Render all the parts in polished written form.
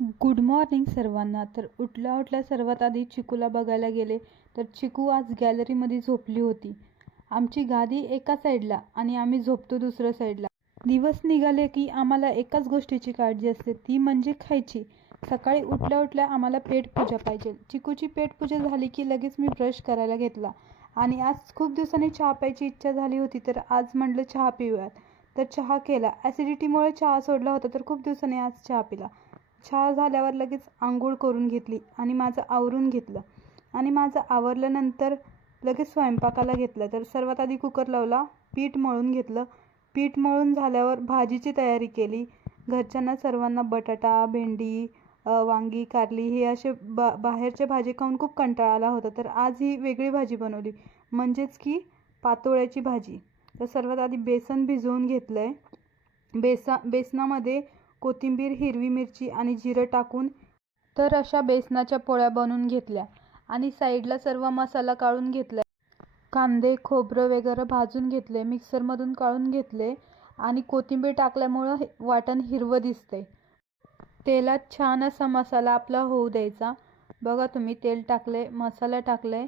Good morning सर्वांना. तर उठल्या उठल्या सर्वात आधी चिकूला बघायला गेले तर चिकू आज गॅलरीमध्ये झोपली होती. आमची गादी एका साईडला आणि आम्ही झोपतो दुसऱ्या साईडला. दिवस निघाले की आम्हाला एकाच गोष्टीची काळजी असते, ती म्हणजे खायची. सकाळी उठल्या उठल्या आम्हाला पेटपूजा पाहिजे. चिकूची पेटपूजा झाली की लगेच मी ब्रश करायला घेतला आणि आज खूप दिवसांनी चहा प्यायची इच्छा झाली होती, तर आज म्हटलं चहा पिऊयात. तर चहा केला. ॲसिडिटीमुळे चहा सोडला होता, तर खूप दिवसांनी आज चहा पिला. चहा झाल्यावर लगेच आंघोळ करून घेतली आणि माझं आवरून घेतलं आणि माझं आवरल्यानंतर लगेच स्वयंपाकाला घेतलं. तर सर्वात आधी कुकर लावला, पीठ मळून घेतलं. पीठ मळून झाल्यावर भाजीची तयारी केली. घरच्यांना सर्वांना बटाटा, भेंडी, वांगी, कारली हे असे बाहेरच्या भाजी खाऊन खूप कंटाळा आला होता, तर आज ही वेगळी भाजी बनवली, म्हणजेच की पातोळ्याची भाजी. तर सर्वात आधी बेसन भिजवून घेतलं आहे. बेसनामध्ये कोथिंबीर, हिरवी मिरची आणि जिरं टाकून तर अशा बेसनाच्या पोळ्या बनवून घेतल्या आणि साईडला सर्व मसाला काढून घेतला. कांदे, खोबरं वगैरे भाजून घेतले, मिक्सरमधून काढून घेतले आणि कोथिंबीर टाकल्यामुळं वाटण हिरवं दिसतंय. तेलात छान असा मसाला आपला होऊ द्यायचा. बघा तुम्ही, तेल टाकले, मसाला टाकले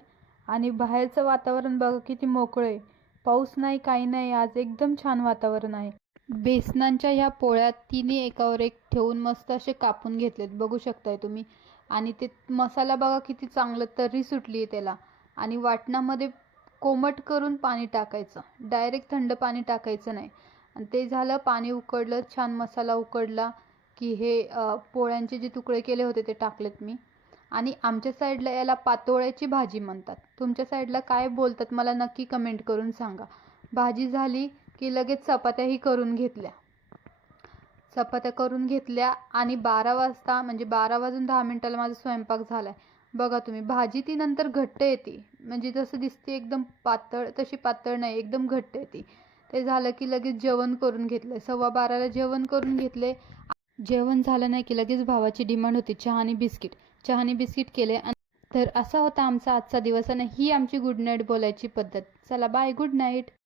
आणि बाहेरचं वातावरण बघा किती मोकळं आहे. पाऊस नाही, काही नाही, आज एकदम छान वातावरण आहे. बेसनांच्या ह्या पोळ्या तिन्ही एकावर एक ठेवून मस्त असे कापून घेतलेत, बघू शकताय तुम्ही. आणि ते मसाला बघा किती चांगलं तर्री सुटली आहे त्याला. आणि वाटणामध्ये कोमट करून पाणी टाकायचं, डायरेक्ट थंड पाणी टाकायचं नाही. आणि ते झालं, पाणी उकळलं, छान मसाला उकळला की हे पोळ्यांचे जे तुकडे केले होते ते टाकलेत मी. आणि आमच्या साईडला याला पातोळ्याची भाजी म्हणतात. तुमच्या साईडला काय बोलतात मला नक्की कमेंट करून सांगा. भाजी झाली की लगेच चपात्याही करून घेतल्या. चपात्या करून घेतल्या आणि 12 वाजता, म्हणजे 12 वाजून 10 मिनिटाला माझा स्वयंपाक झालाय. बघा तुम्ही, भाजी ती नंतर घट्ट येते, म्हणजे जसं दिसते एकदम पातळ, तशी पातळ नाही, एकदम घट्ट येते. ते झालं की लगेच जेवण करून घेतलं. 12:15ला जेवण करून घेतले. जेवण झालं नाही की लगेच भावाची डिमांड होती चहा आणि बिस्किट केले. तर असा होता आमचा आजचा दिवस आणि ही आमची गुड नाईट बोलायची पद्धत. चला बाय, गुड नाईट.